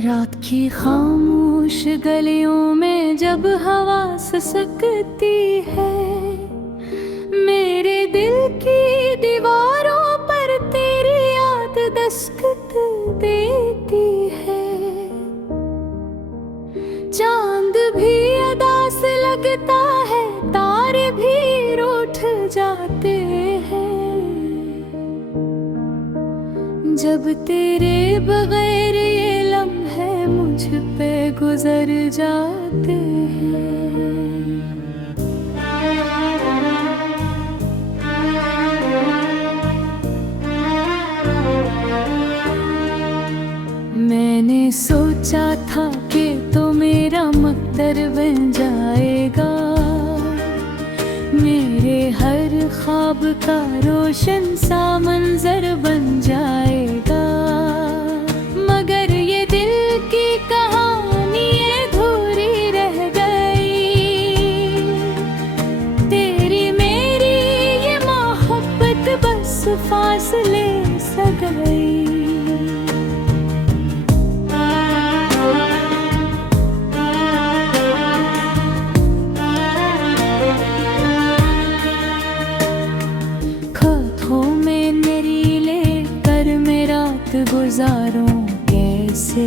रात की खामोश गलियों में जब हवा सिसकती है, मेरे दिल की दीवारों पर तेरी याद दस्तक देती है। चांद भी अदा से लगता है, तारे भी रूठ जाते हैं जब तेरे बगैर ये लम्हे मुझ पे गुजर जाते हैं। मैंने सोचा था कि तो मेरा मकदर बन जाएगा, मेरे हर ख्वाब का रोशन सा मंजर बन जाएगा। मगर ये दिल की कहानी अधूरी रह गई, तेरी मेरी ये मोहब्बत बस फासले सा गई। गुजारूं कैसे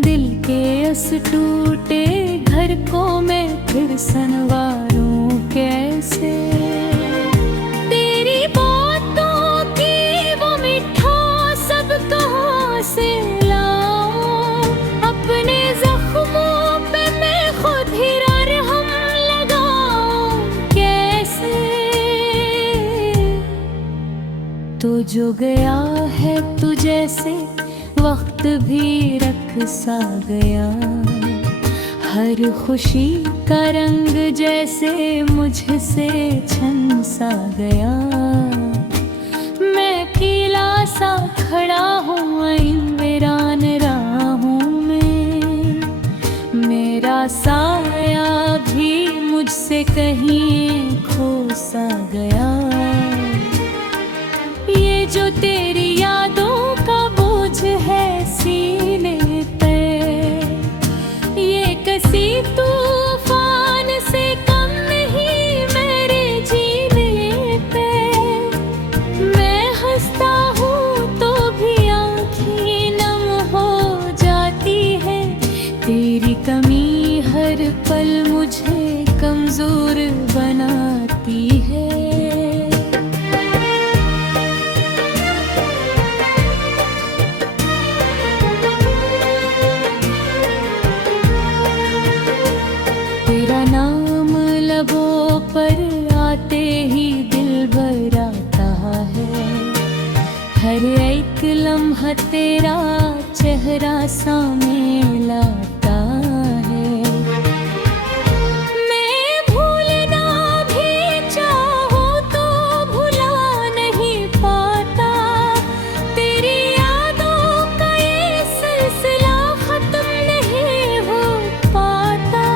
दिल के अस टूटे घर को मैं फिर संवारूं कैसे। तेरी बातों की वो मिठास सब कहाँ से लाऊं, अपने जख्मों पे मैं खुद ही मरहम लगाऊं कैसे। तो जो गया है तू जैसे वक्त भी रख सा गया, हर खुशी का रंग जैसे मुझसे छन सा गया। मैं अकेला सा खड़ा हूँ इन वीरान राहों में, मेरा साया भी मुझसे कहीं खो सा गया। ये जो तेरी यादों का बोझ है सीने पे, ये किसी तूफान से कम नहीं मेरे जीने पे। मैं हंसता हूँ तो भी आँखें नम हो जाती है, तेरी कमी हर पल मुझे कमजोर बनाती है। तेरा नाम लबों पर आते ही दिल भर आता है, हर एक लम्हा तेरा चेहरा सामने लाता है। मैं भूलना भी चाहूँ तो भुला नहीं पाता, तेरी यादों का ये सिलसिला खत्म नहीं हो पाता।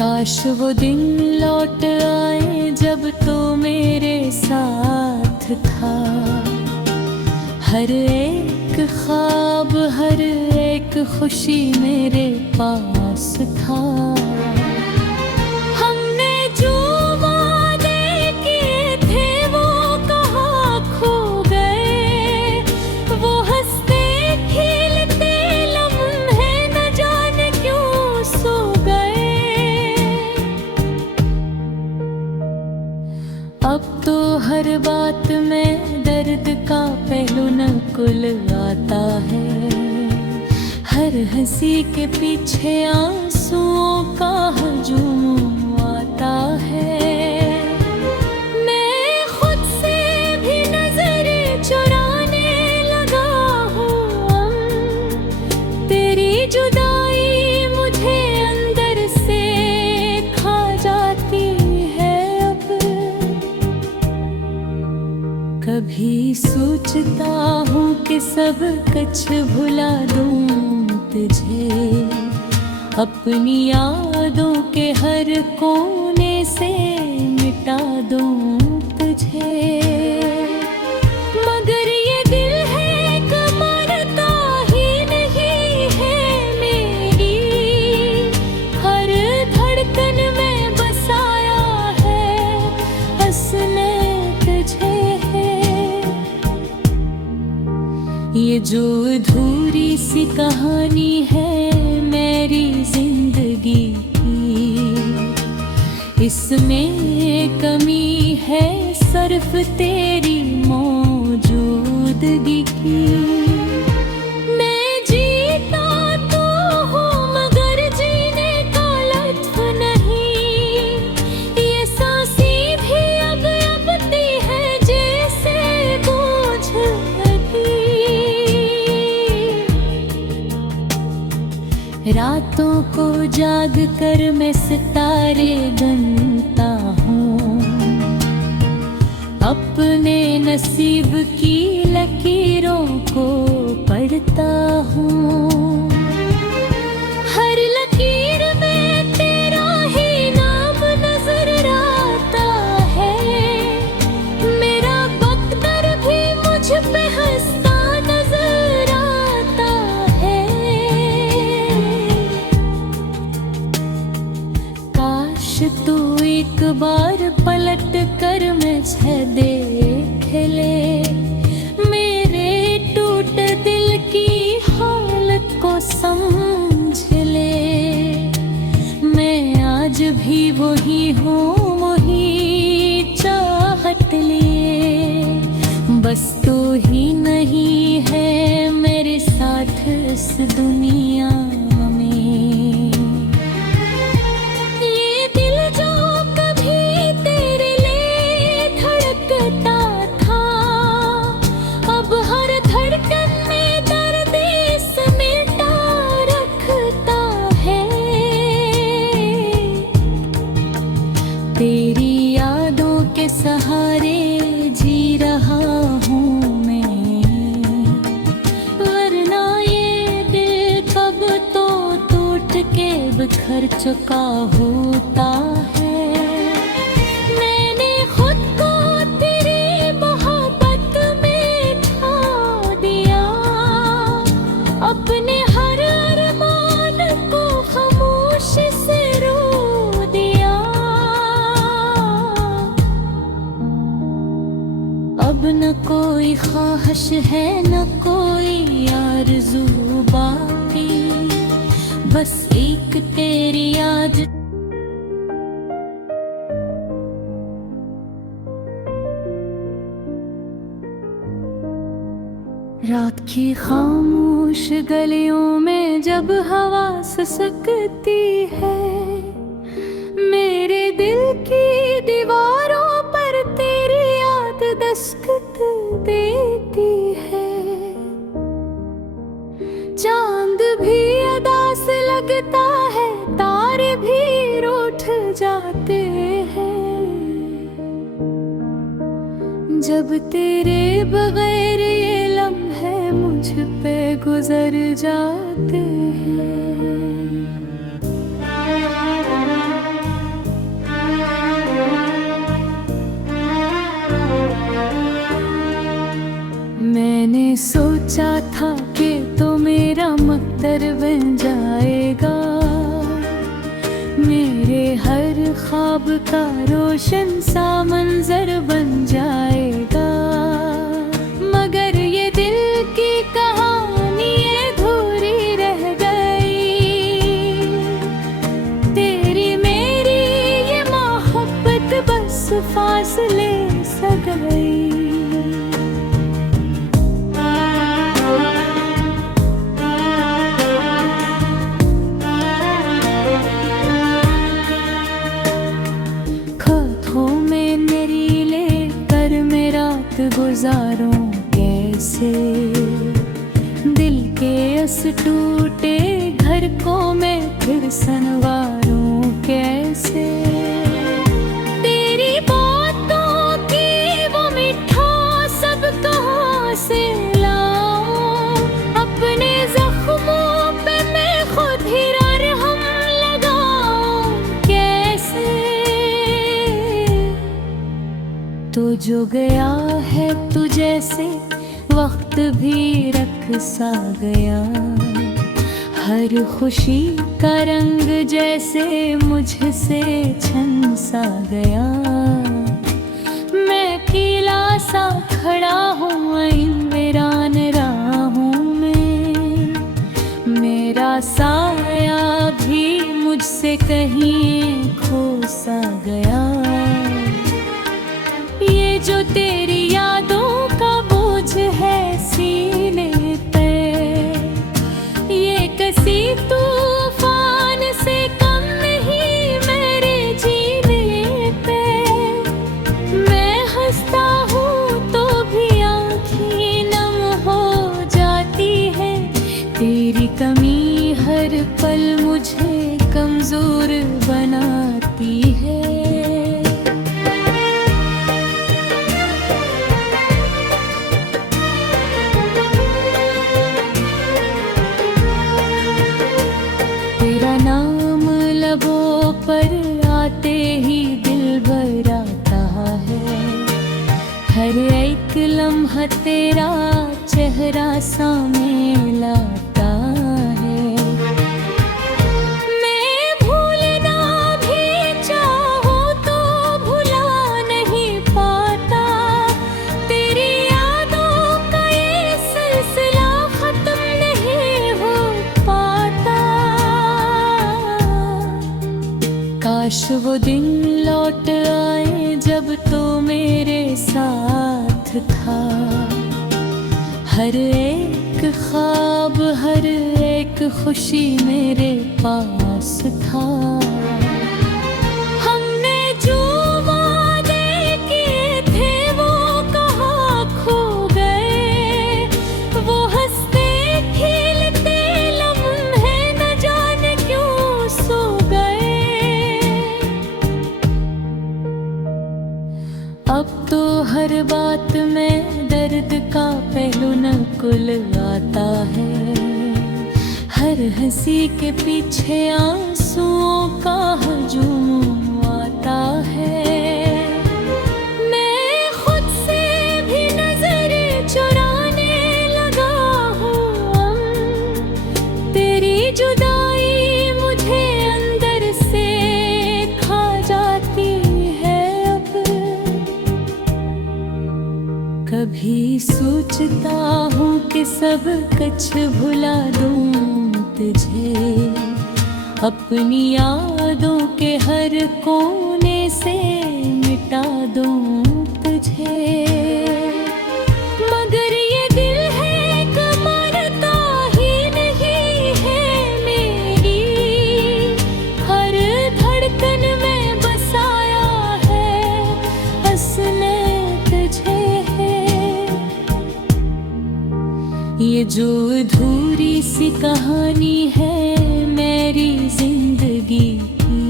काश वो दिन लौट आए जब तो मेरे साथ था, हर एक ख्वाब हर एक खुशी मेरे पास था। हमने जो वादे किए थे वो कहाँ खो गए, वो हंसते खेलते लम्हे न जाने क्यों सो गए। अब तो हर बात में दर्द का पहलू नकुल आता है, हर हंसी के पीछे आंसुओं का हजूम आता है। मैं खुद से भी नजर चुराने लगा हूँ, तेरी जुदाई मुझे अंदर से खा जाती है। अब कभी सोचता हूँ कि सब कुछ भुला दूँ तुझे, अपनी यादों के हर कोने से मिटा दूँ तुझे। मगर ये दिल है जो अधूरी सी कहानी है मेरी जिंदगी की, इसमें कमी है सिर्फ तेरी मौजूदगी की। मैं जीता तो हूँ मगर जीने का लुत्फ नहीं, ये सांसें भी अब अपती है जैसे बोझ नदी। रातों को जाग कर मैं सितारे गिनता हूँ, अपने नसीब की लकीरों को पढ़ता हूँ। हर लकीर में तेरा ही नाम नजर आता है, मेरा बख्तर भी मुझ पे हंसता नजर आता है। काश तू एक बार पलट कर मुझे देख ले, मेरे टूटे दिल की हालत को समझ ले। मैं आज भी वही हूँ, वही चाहत लिए, बस तू ही नहीं है मेरे साथ इस दुनिया में। तेरी यादों के सहारे जी रहा हूँ मैं, वरना ये दिल कब तो टूट के बिखर चुका होता है। मैंने खुद को तेरी मोहब्बत में खो दिया, अपने हर अरमान को खामोशी से अब न कोई ख्वाहिश है न कोई आरज़ू बाकी, बस एक तेरी याद। रात की खामोश गलियों में जब हवा सिसकती है, मेरे दिल की दीवारों पर तेरी दस्तक देती है। चांद भी अदा से लगता है, तारे भी रूठ जाते हैं, जब तेरे बगैर ये लम्हे मुझ पे गुजर जाते हैं। मैंने सोचा था कि तो मेरा मकदर बन जाएगा, मेरे हर ख्वाब का रोशन सा मंजर बन जाएगा, मगर ये दिल की कहानी अधूरी रह गई। तेरी मेरी ये मोहब्बत बस फासले सा गई। गुजारूं कैसे दिल के अस टूटे घर को मैं फिर संवारूं कैसे। तेरी बातों की वो मिठास सब कहाँ से लाऊं, अपने जख्मों पे मैं खुद ही मरहम लगाऊं कैसे। तो जो गया है तू जैसे वक्त भी रख सा गया, हर खुशी का रंग जैसे मुझसे छन सा गया। मैं अकेला सा खड़ा हूँ इन वीरान राहों साया भी मुझसे कहीं खो सा गया। ये जो तेरी यादों का बोझ है सीने पे, ये किसी तूफान से कम नहीं मेरे जीने पे। मैं हंसता हूँ तो भी आँखें नम हो जाती है। तेरी कमी हर पल मुझे कमजोर बनाती है। तेरा नाम लबों पर आते ही दिल भर आता है। हर एक लम्हा तेरा चेहरा सामने लाता है। मैं भूलना भी चाहूं तो भुला नहीं पाता। तेरी यादों का ये सिलसिला खत्म नहीं हो पाता। काश वो दिन लौट आए जब तो मेरे साथ था। हर एक ख्वाब हर एक खुशी मेरे पास था। हमने जो वादे किए थे वो कहाँ खो गए। वो हंसते खेलते लम्हे न जाने क्यों सो गए। अब तो हर बात में दर्द का पहलू नकुल आता है। हर हंसी के पीछे आंसुओं का हजूम आता है। मैं खुद से भी नजर चुराने लगा हूँ। तेरी जुदाई मुझे अंदर से खा जाती है। अब कभी सोचता हूँ कि सब कुछ भुला दूँ तुझे। अपनी यादों के हर कोने से मिटा दूँ तुझे। मगर ये दिल है कमरता ही नहीं है मेरी। हर धड़कन में बसाया है हंसने तुझे है। ये जो अधूरी सी कहानी है मेरी जिंदगी की,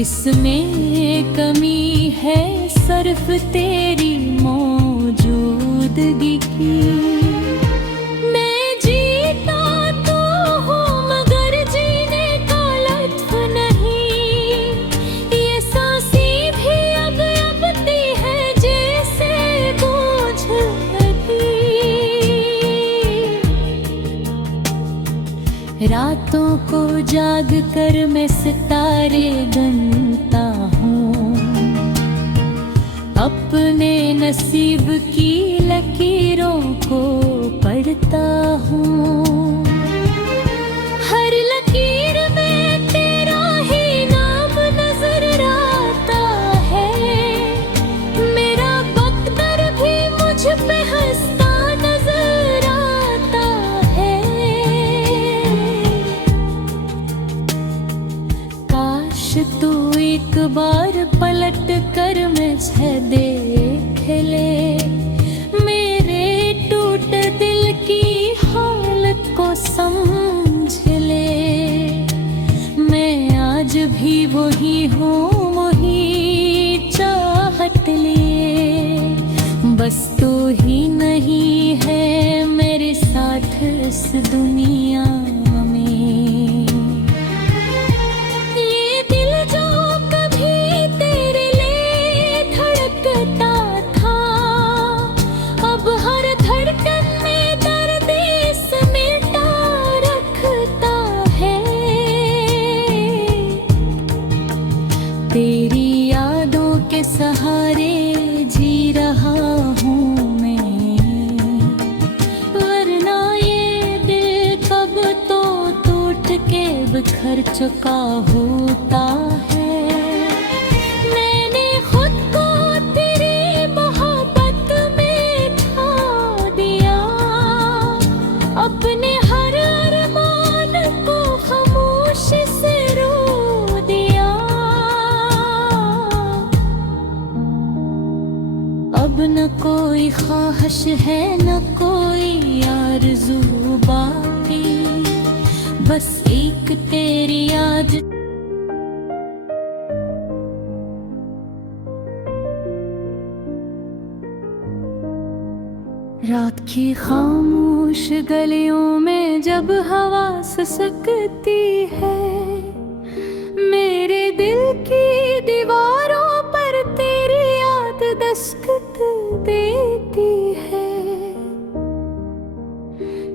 इसमें कमी है सिर्फ तेरी मौजूदगी की। मैं जीता तो हूँ मगर जीने का लुत्फ नहीं। ये सांसें भी अब अपती है जैसे बोझ लगी। रातों को जाग कर मैं सितारे गिनता हूँ। अपने नसीब की लकीरों को पढ़ता हूँ। हर लकीर में तेरा ही नाम नजर आता है। मेरा बख्तर भी मुझ पे हंसता नजर आता है। काश तू एक बार पलट कर मुझे देख ले। मेरे टूट दिल की हालत को समझ ले। मैं आज भी वही हूँ वही चाहत लिए। बस तू ही नहीं है मेरे साथ इस दुनिया में। ये दिल जो कभी तेरे लिए धड़कता था, अब हर धड़कन में दर्द समेटा रखता है। तेरी यादों के सहारे जी रहा हूँ मैं, वरना ये दिल कब ठहर चुका होता है। मैंने खुद को तेरी मोहब्बत में खो दिया, अपने हर अरमान को खामोशी से रो दिया। अब न कोई ख्वाहिश है न कोई आरज़ू बाकी, बस एक तेरी याद। रात की खामोश गलियों में जब हवा सिसकती है, मेरे दिल की दीवारों पर तेरी याद दस्तक देती है।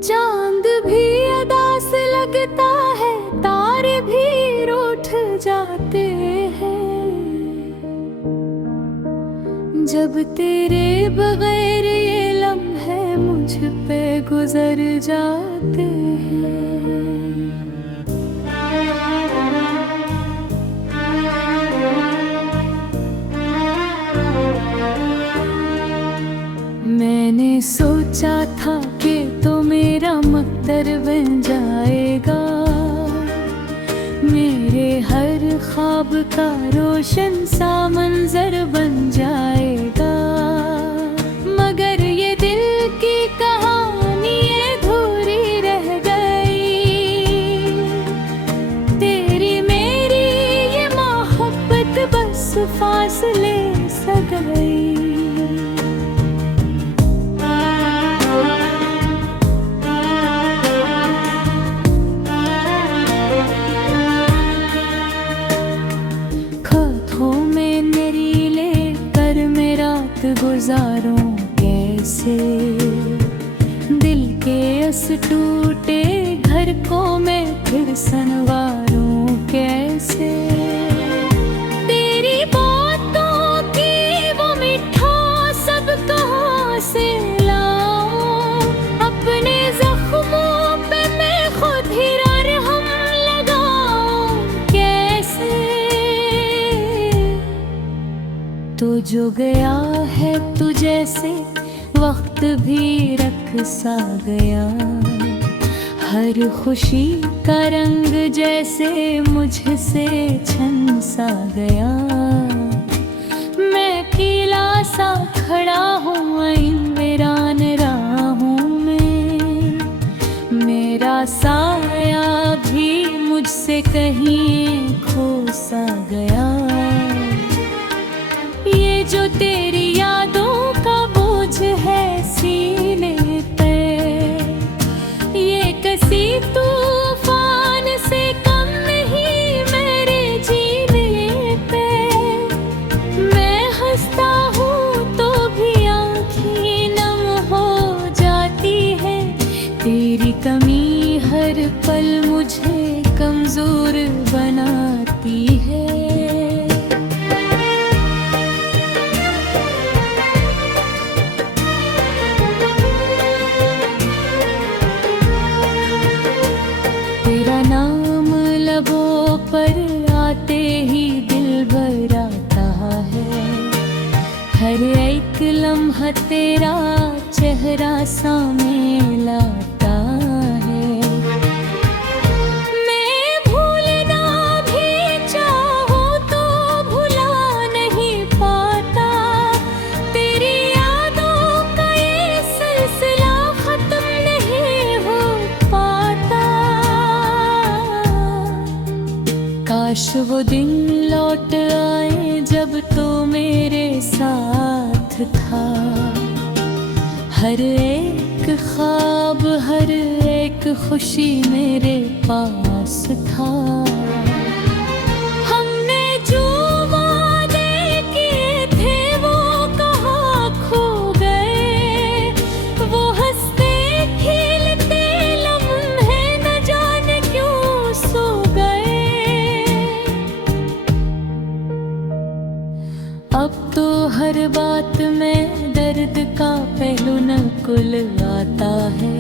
चांद भी अदा से लगता है, तारे भी रूठ जाते हैं, जब तेरे बगैर ये लम्हे मुझ पे गुजर जाते हैं। मैंने सोचा था कि तो मेरा मकदर बन जाएगा, मेरे हर ख्वाब का रोशन सा मंजर बन जाएगा। मगर ये दिल की कहानी अधूरी रह गई, तेरी मेरी ये मोहब्बत बस फासले सा गई। गुजारूं कैसे दिल के अस टूटे घर को मैं फिर संवारूं कैसे। तेरी बातों की वो मिठास सब कहाँ से लाऊं, अपने जख्मों पे मैं खुद ही मरहम लगाऊं कैसे। तो जो गया है तू जैसे वक्त भी रख सा गया, हर खुशी का रंग जैसे मुझसे छन सा गया। मैं अकेला सा खड़ा हूँ इन वीरान राहों में, मेरा साया भी मुझसे कहीं खो सा गया। ये जो तेरी यादों का बोझ है सीने पे, ये किसी तूफान से कम नहीं मेरे जीने पे। मैं हंसता हूँ तो भी आँखें नम हो जाती है, तेरी कमी हर पल मुझे कमजोर बनाती है। तेरा नाम लबों पर आते ही दिल भर आता है, हर एक लम्हा तेरा चेहरा सामने लाता है। मैं भूलना भी चाहूँ तो भुला नहीं पाता, तेरी यादों का ये सिलसिला खत्म नहीं हो पाता। काश वो दिन लौट आए जब तो मेरे साथ था, हर एक ख्वाब हर एक खुशी मेरे पास था। हमने जो वादे किए थे वो कहाँ खो गए, वो हंसते खेलते लम्हे न जाने क्यों सो गए। अब तो हर बात में दर्द का पहलू नकुल आता है,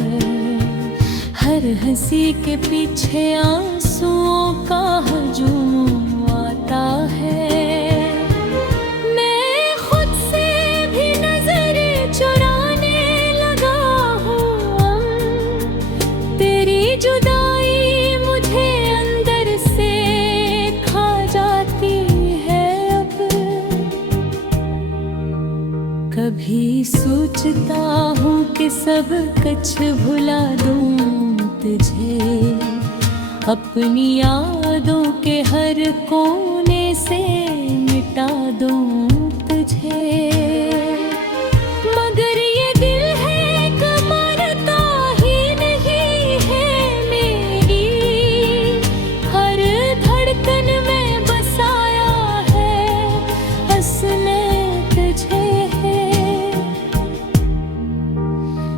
हर हर हंसी के पीछे आंसुओं का हजूम आता है। मैं खुद से भी नजरें चुराने लगा हूँ। तेरी जुदाई मुझे अंदर से खा जाती है। अब कभी सोचता हूँ कि सब कुछ भुला दूँ तुझे, अपनी यादों के हर कोने से मिटा दूँ तुझे। मगर ये दिल है कमरता ही नहीं है मेरी, हर धड़कन में बसाया है हंसने तुझे है।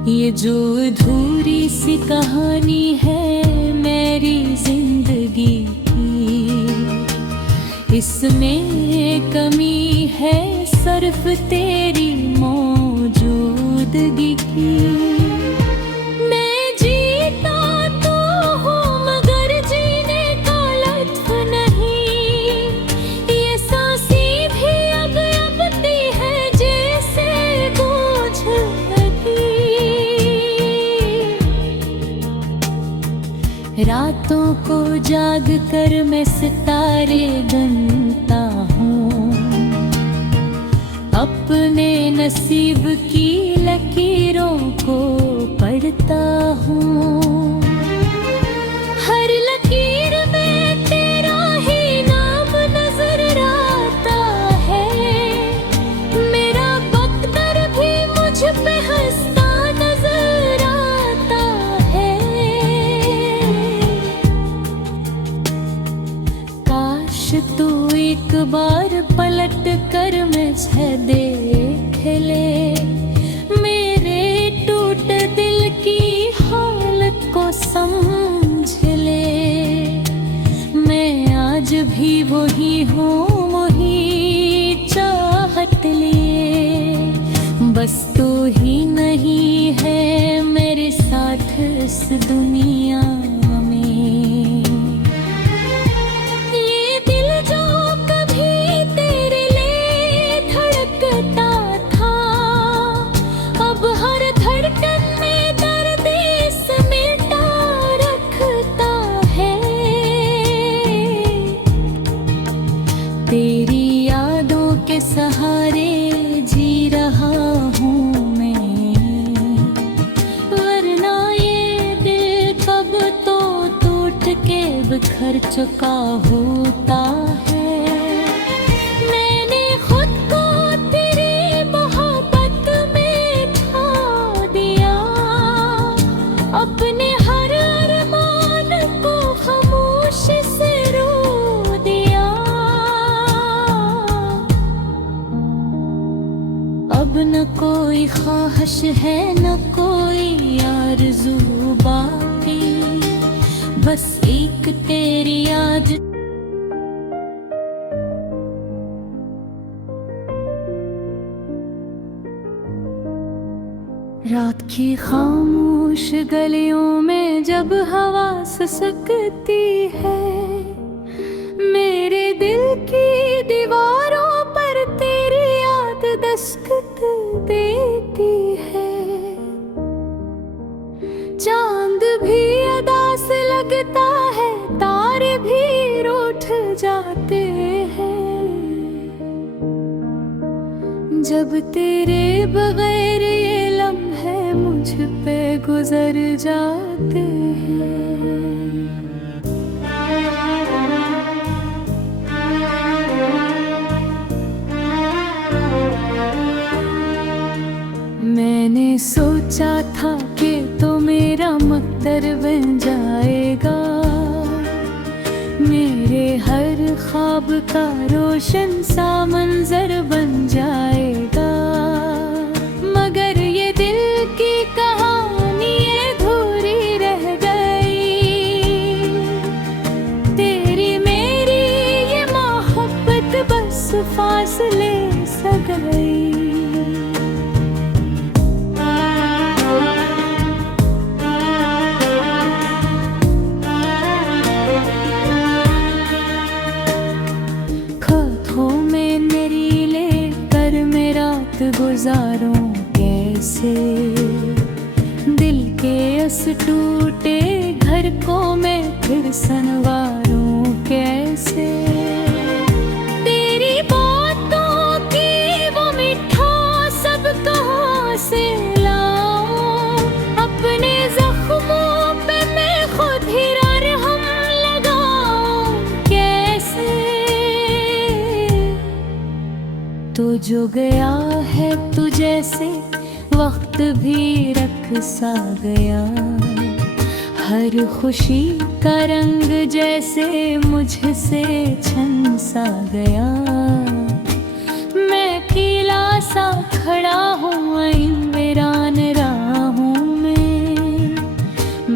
ये जो अधूरी सी कहानी है मेरी जिंदगी की, इसमें कमी है सिर्फ तेरी मौजूदगी की। मैं जीता तो हूँ मगर जीने का लुत्फ नहीं, ये सांसें भी अब अपती है जैसे बोझ लगी। रातों को जाग कर मैं सितारे गिनता हूँ, अपने नसीब की लकीरों को पढ़ता हूँ। हर लकीर में तेरा ही नाम नजर आता है। मेरा बख्तर भी मुझ पे हंसता नजर आता है। काश तू एक बार पलट कर मुझे देख ले, मेरे टूट दिल की हालत को समझ ले। मैं आज भी वही हूँ, वही चाहत लिए, बस तू ही नहीं है मेरे साथ इस दुनिया में। ये दिल जो कभी तेरे लिए धड़कता था, अब हर धड़कन में दर्द समेटा रखता है। तेरी यादों के सहारे जी रहा हूँ मैं, वरना ये दिल कब तो टूट के बिखर चुका होता है। मैंने खुद को तेरी मोहब्बत में खो दिया, अपने हर अरमान को खामोशी से रो दिया। अब न कोई ख्वाहिश है न कोई आरज़ू बाकी, बस एक तेरी याद। रात की खामोश गलियों में जब हवा सिसकती है, मेरे दिल की दीवारों पर तेरी याद दस्तक देती है। चांद भी अदा से लगता है, तारे भी रूठ जाते हैं। जब तेरे बगैर ये लम्हे मुझ पे गुजर जाते हैं। मैंने सोचा था कि तो मेरा मकदर बन जाएगा, मेरे हर ख्वाब का रोशन सा मंजर बन जाएगा। मगर ये दिल की कहानी अधूरी रह गई, तेरी मेरी ये मोहब्बत बस फासले सा गई। गुजारूं कैसे। दिल के अस टूटे घर को मैं फिर संवारूं कैसे। तेरी बातों की वो मिठास सब कहाँ से लाऊं। अपने जख्मों पे मैं खुद ही मरहम लगाऊं कैसे। तो जो गया है तू जैसे वक्त भी रख सा गया। हर खुशी का रंग जैसे मुझसे छन सा गया। मैं अकेला सा खड़ा हूँ इन वीरान राहों में।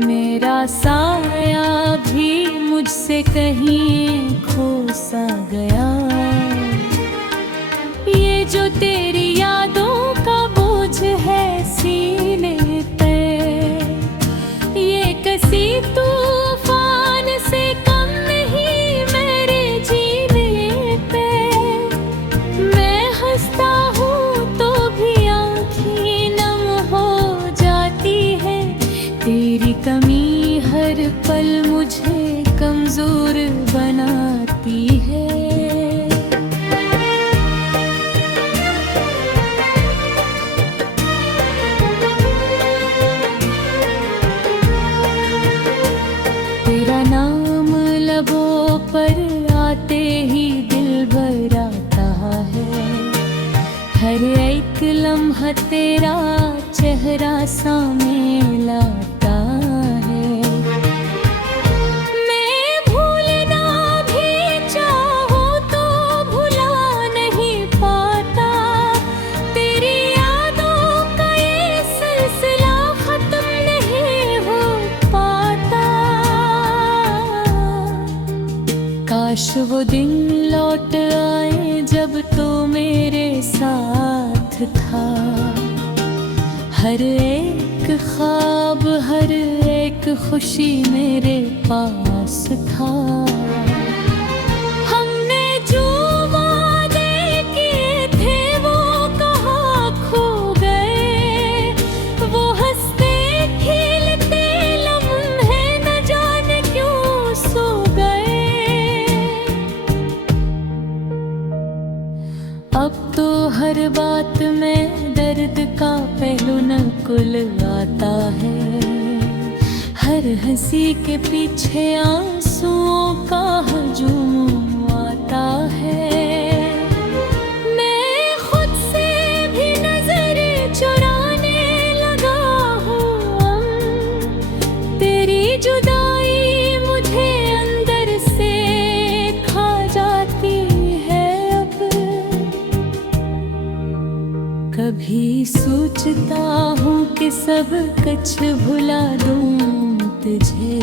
मेरा साया भी मुझसे कहीं खो सा गया। ये जो तेरी यादों का बोझ है सीने पे, ये कसी तूफान से कम नहीं मेरे जीने पे। मैं हंसता हूँ तो भी आँखें नम हो जाती है। तेरी कमी हर पल मुझे कमजोर बनाती है। तेरा नाम लबों पर आते ही दिल भर आता है। हर एक लम्हा तेरा चेहरा सामने लाता है। मैं भूलना भी चाहूं तो भुला नहीं पाता। तेरी यादों का ये सिलसिला खत्म नहीं हो पाता। काश वो दिन लौट आए जब तो मेरे साथ था। हर एक ख्वाब हर एक खुशी मेरे पास था। हमने जो वादे किए थे वो कहाँ खो गए। वो हंसते खेलते लम्हे न जाने क्यों सो गए। अब तो हर बात में दर्द का पहलू नकुल आता है। हर हंसी के पीछे आंसुओं का हजूम आता है। मैं खुद से भी नजर चुराने लगा हूँ। तेरी जुदाई मुझे अंदर से खा जाती है। अब कभी सोचता हूँ कि सब कुछ भुला दूँ तुझे।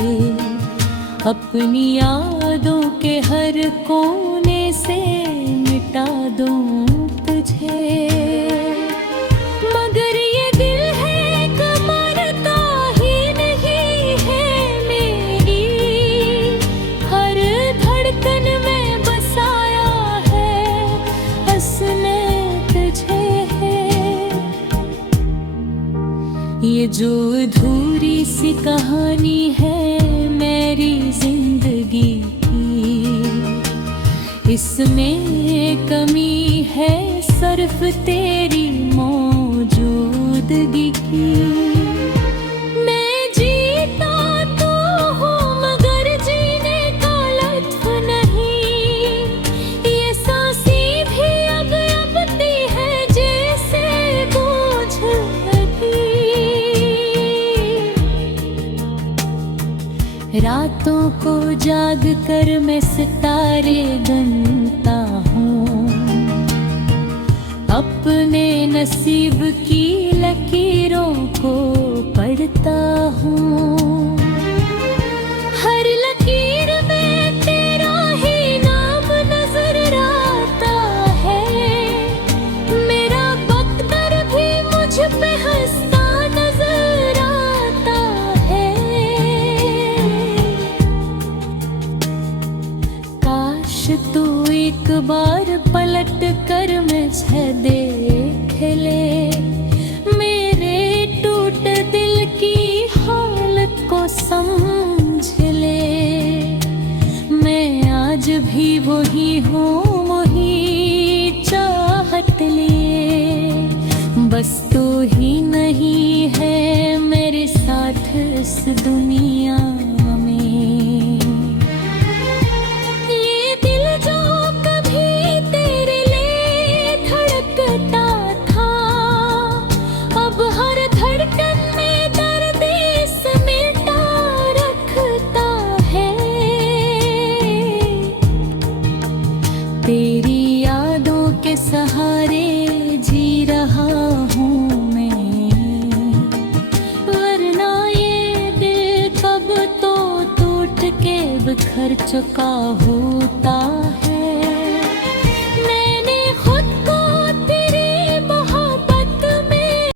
अपनी यादों के हर कोने से मिटा दूँ तुझे। मगर ये दिल है कमरता ही नहीं है मेरी। हर धड़कन में बसाया है हंसने तुझे है। ये जो अधूरी सी कहानी है मेरी जिंदगी की। इसमें कमी है सिर्फ तेरी मौजूदगी की। मैं जीता तो हूँ मगर जीने का लुत्फ नहीं। ये सांसें भी अब अपती है जैसे बोझ लगी। रातों को जाग कर मैं सितारे गिनता हूँ। अपने नसीब की लकीरों को पढ़ता हूँ। हर लकीर में तेरा ही नाम नजर आता है। मेरा बख्तर भी मुझ पे हंसता नजर आता है। काश तू एक बार पलट कर मुझे देख ले, मेरे टूटे दिल की हालत को समझ ले। मैं आज भी वही हूँ, वही चाहत लिए, बस तू ही नहीं है मेरे साथ इस दुनिया में। ये दिल जो कभी तेरे लिए धड़कता था, अब हर धड़कन में दर्द समेटा रखता है। तेरी यादों के सहारे जी रहा हूँ मैं, वरना ये दिल कब तो टूट के बिखर चुका होता